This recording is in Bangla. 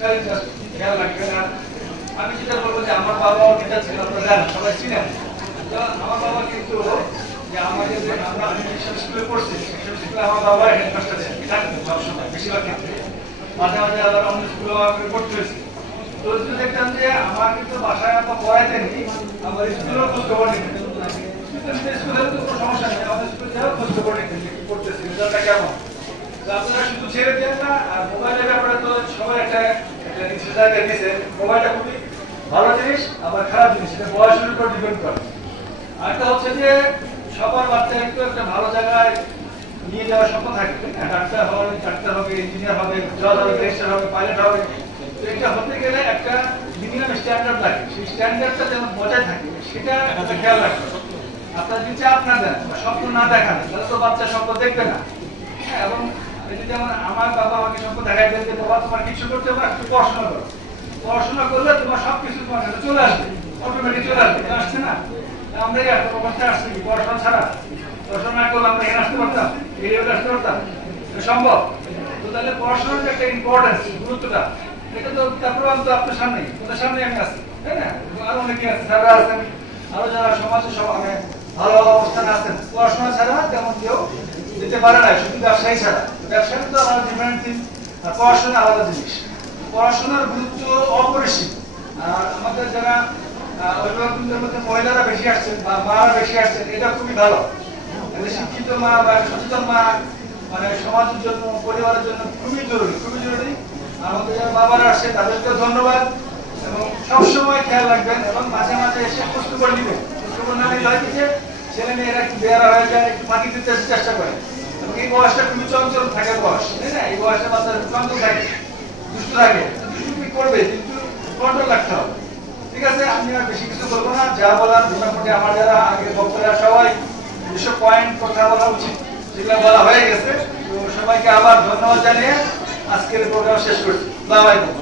খেয়াল রাখবেন। আর আমি যেটা বলবো যে আমার বাবাও যেটা ছিল আপনারা জানেন, সবাই চিনেন। তো আমার বাবা কিন্তু যে আমাদের যে আমরা যেসব স্কুলে পড়ছি সেসব স্কুলে আমার বাবা হেডমাস্টার ছিলেন, জানেন সবসময় বেশিরভাগ ক্ষেত্রে। মাঝে মাঝে আবার অন্য স্কুলেও আমাকে পড়তে হয়েছে। তো যদি দেখতাম যে আমার কিন্তু বাসায় তো পড়াইতেনি, আমার স্কুলেও খোঁজ খবর নিতেন। স্কুলে তো কোনো সমস্যা নেই, আমাদের স্কুলে যাও খোঁজ খবর নিতেন যে কি করতেছি, রেজাল্টটা কেমন। আপনারা শুধু ছেড়ে দেন না। আর মোবাইলের ব্যাপারে তো সবাই একটা নিষেধাজ্ঞা দিয়েছে। মোবাইলটা খুবই ভালো জিনিস, আবার খারাপ জিনিস, এটা বয়সের উপর ডিপেন্ড করে। আরেকটা হচ্ছে যে সবার বাচ্চা একটু একটা ভালো জায়গায় নিয়ে যাওয়ার স্বপ্ন থাকে, ডাক্তার হবে, ইঞ্জিনিয়ার হবে, জজ হবে, ব্যারিস্টার হবে, পাইলট হবে। তো এটা হতে গেলে একটা মিনিমাম স্ট্যান্ডার্ড লাগে, সেই স্ট্যান্ডার্ডটা যেন বজায় থাকে সেটা একটা খেয়াল রাখতে হবে। আপনার যদি চাপ না দেন বা স্বপ্ন না দেখান তাহলে তো বাচ্চা স্বপ্ন দেখবে না। হ্যাঁ, এবং যেমন আমার বাবা আমাকে স্বপ্ন দেখাই দেন যে বাবা তোমার কিছু করতে হবে, একটু পড়াশোনা করো, পড়াশোনা করলে তোমার সবকিছু তোমার কাছে চলে আসবে, অটোমেটিক চলে আসবে। আসছে না? আমরা একটা অবস্থা আসছি কি পড়াশোনা ছাড়া, পড়াশোনা না করলে আমরা এখানে আসতে পারতাম, এই লেভেলে আসতে পারতাম? সম্ভব? তো তাহলে পড়াশোনার যে একটা ইম্পর্টেন্স, গুরুত্বটা, এটা তো তারপরে তো আপনার সামনেই, ওদের সামনে আমি আছি, তাই না? আরো অনেকে আছে, স্যাররা আছেন, আরো যারা সমাজে সব ভালো ভালো অবস্থানে আছেন। পড়াশোনা ছাড়া তেমন কেউ যেতে পারে না, শুধু ব্যবসায়ী ছাড়া। ব্যবসায়ী তো আলাদা ডিফারেন্ট থিং, আর পড়াশোনা আলাদা জিনিস। পড়াশোনার গুরুত্ব অপরিসীম। আর আমাদের যারা অভিভাবকদের মধ্যে মহিলারা বেশি আসছেন বা মারা বেশি আসছেন, এটা খুবই ভালো। শিক্ষিত মা বা সচেতন মা মানে সমাজের জন্য, পরিবারের জন্য খুবই জরুরি, খুবই জরুরি। আমাদের যারা বাবারা আসছে তাদেরকে ধন্যবাদ, এবং সবসময় খেয়াল রাখবেন এবং মাঝে মাঝে এসে প্রশ্ন করে নিবেন। প্রশ্ন করে না নিলে হয় কি যে ছেলে মেয়েরা একটু বেয়ারা হয়ে যায়, একটু ফাঁকি দিতে চেষ্টা করে। এবং এই বয়সটা খুবই চঞ্চল থাকে বয়স, তাই না? এই বয়সে বাচ্চা চঞ্চল থাকে, দুষ্ট থাকে, দুষ্টুমি করবে, কিন্তু কন্ট্রোল রাখতে হবে। ঠিক আছে, আমি আর বেশি কিছু বলবো না, যা বলার মোটামুটি আমার যারা আগে বক্তারা সবাই যেসব পয়েন্ট কথা বলা উচিত সেগুলো বলা হয়ে গেছে। তো সবাইকে আবার ধন্যবাদ জানিয়ে আজকের প্রোগ্রাম শেষ করছি। আসসালামু আলাইকুম।